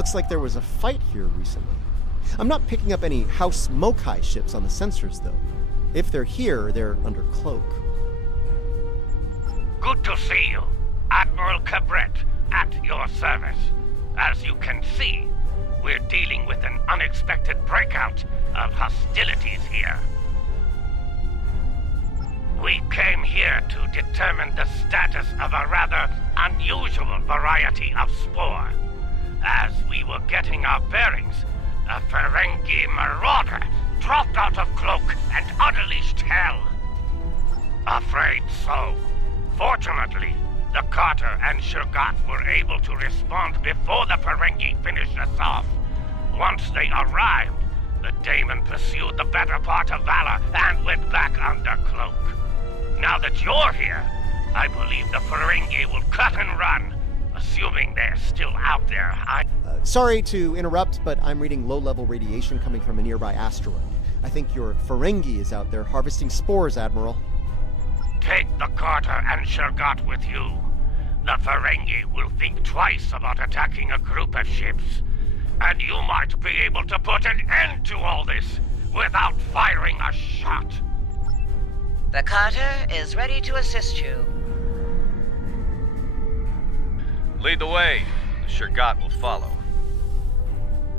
Looks like there was a fight here recently. I'm not picking up any House Mokai ships on the sensors, though. If they're here, they're under cloak. Good to see you. Admiral Cabret, at your service. As you can see, we're dealing with an unexpected breakout of hostilities here. We came here to determine the status of a rather unusual variety of spore. As we were getting our bearings, a Ferengi marauder dropped out of cloak and unleashed hell. Afraid so. Fortunately, the Carter and Shurgat were able to respond before the Ferengi finished us off. Once they arrived, the Daemon pursued the better part of Valor and went back under cloak. Now that you're here, I believe the Ferengi will cut and run, assuming they're still out there. Sorry to interrupt, but I'm reading low-level radiation coming from a nearby asteroid. I think your Ferengi is out there harvesting spores, Admiral. Take the Carter and Shurgat with you. The Ferengi will think twice about attacking a group of ships, and you might be able to put an end to all this without firing a shot. The Carter is ready to assist you. Lead the way. The Shurgat will follow.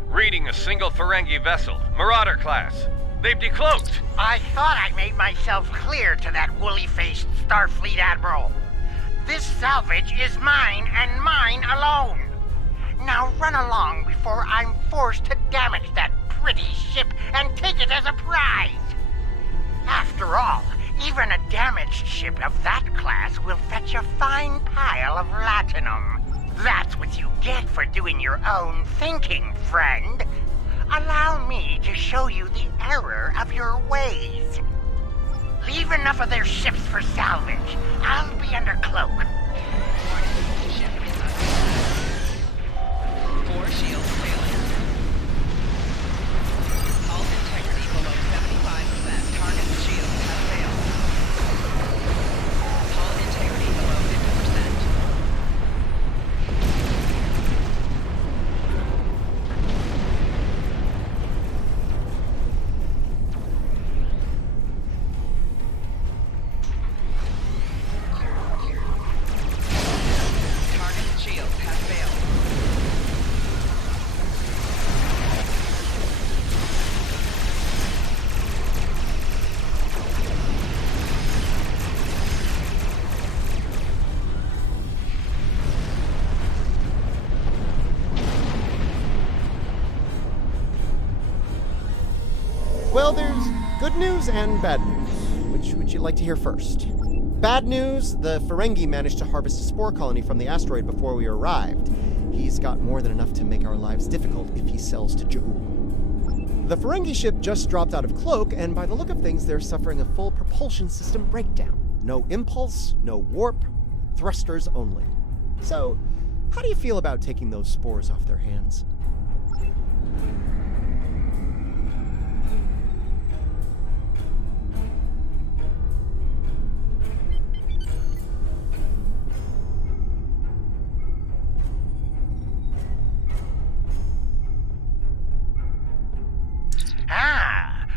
Reading a single Ferengi vessel, Marauder class. They've decloaked. I thought I made myself clear to that woolly-faced Starfleet Admiral. This salvage is mine and mine alone. Now run along before I'm forced to damage that pretty ship and take it as a prize. After all, even a damaged ship of that class will fetch a fine pile of latinum. That's what you get for doing your own thinking, friend. Allow me to show you the error of your ways. Leave enough of their ships for salvage. I'll be under cloak. Four shields failing. Hull integrity below 75%. Target shield has failed. Hull integrity below 50%. Target shield has failed. Well, there's good news and bad news. Which would you like to hear first? Bad news, the Ferengi managed to harvest a spore colony from the asteroid before we arrived. He's got more than enough to make our lives difficult if he sells to Ja'ul. The Ferengi ship just dropped out of cloak, and by the look of things, they're suffering a full propulsion system breakdown. No impulse, no warp, thrusters only. So, how do you feel about taking those spores off their hands?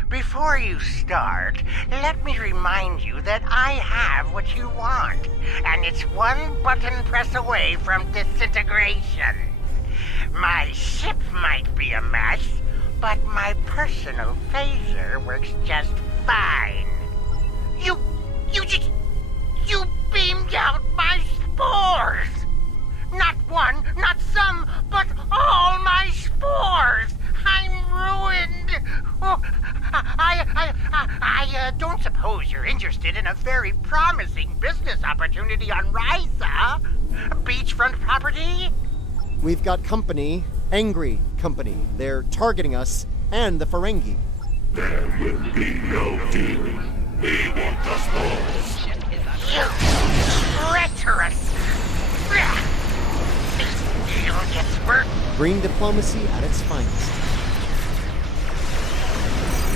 Before you start, let me remind you that I have what you want, and it's one button press away from disintegration. My ship might be a mess, but my personal phaser works just fine. You beamed out my spores! Not one, not some, but all my spores! I'm ruined! Oh, I don't suppose you're interested in a very promising business opportunity on Risa? Beachfront property? We've got company, angry company. They're targeting us and the Ferengi. There will be no deal. We want the spores. You treacherous! This deal gets worse. Green diplomacy at its finest.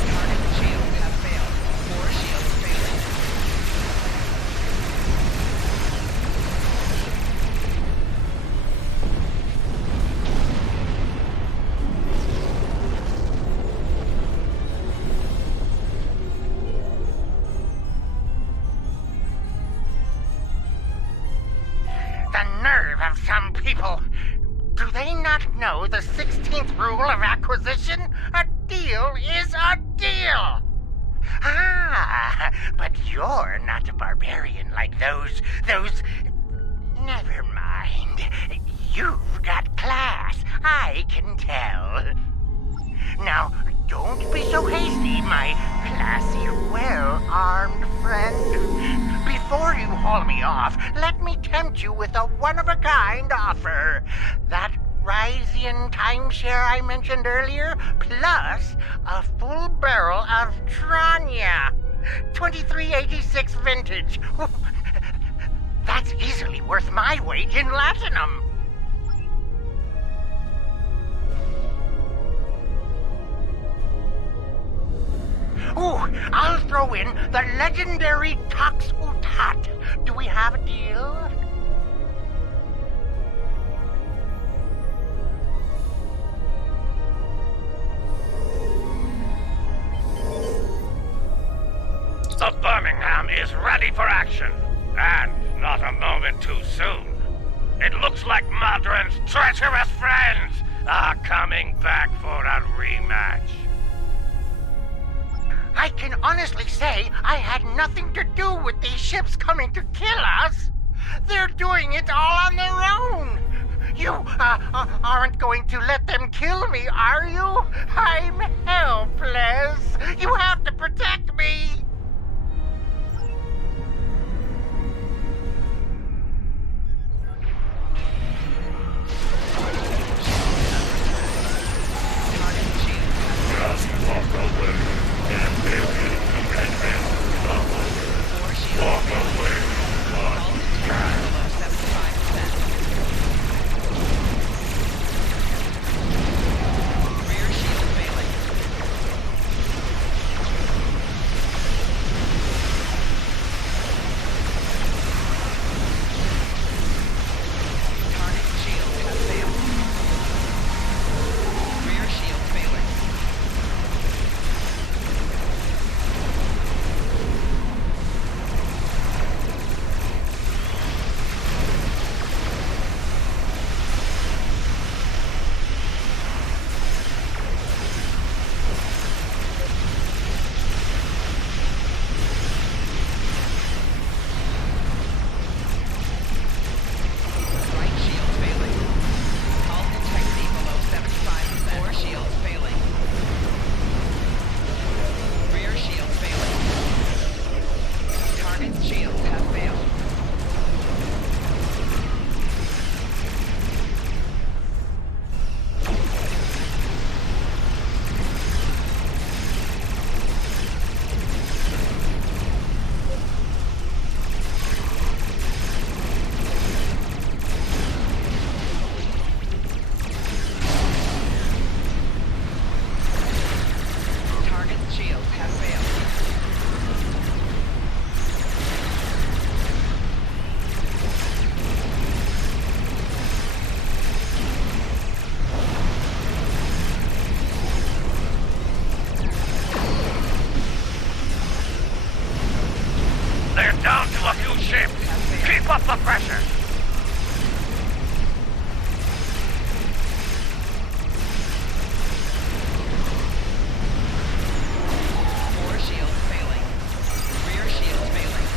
Target shields have failed. Four shields failing. know the 16th rule of acquisition? A deal is a deal! Ah, but you're not a barbarian like those... Never mind. You've got class, I can tell. Now, don't be so hasty, my classy, well-armed friend. Before you haul me off, let me tempt you with a one-of-a-kind offer. That Ryzian timeshare I mentioned earlier, plus a full barrel of Tranya. 2386 vintage. That's easily worth my weight in latinum. Ooh, I'll throw in the legendary Tox Utat. Do we have a deal? The Birmingham is ready for action, and not a moment too soon. It looks like Modron's treacherous friends are coming back for a rematch. I can honestly say I had nothing to do with these ships coming to kill us. They're doing it all on their own. You aren't going to let them kill me, are you? I'm helpless. You have to protect me. Just walk away and bury and walk away. Rear shield failing. Target shield has failed. Rear shield failing. Right shield failing. Hull integrity below 75%. Core shields failing. Rear shield failing. Target shields have failed. Target shields have failed. They're down to a few ships. Keep up the pressure. Core shields failing. Rear shields failing.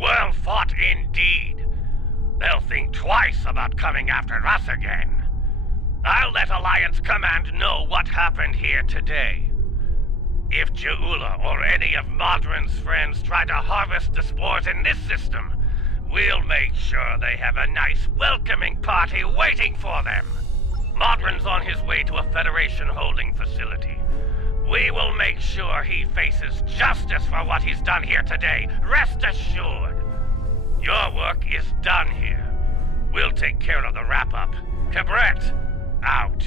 Well fought indeed. They'll think twice about coming after us again. I'll let Alliance Command know what happened here today. If Jeula or any of Modron's friends try to harvest the spores in this system, we'll make sure they have a nice welcoming party waiting for them. Modron's on his way to a Federation holding facility. We will make sure he faces justice for what he's done here today. Rest assured. Your work is done here. We'll take care of the wrap-up. Cabret, out.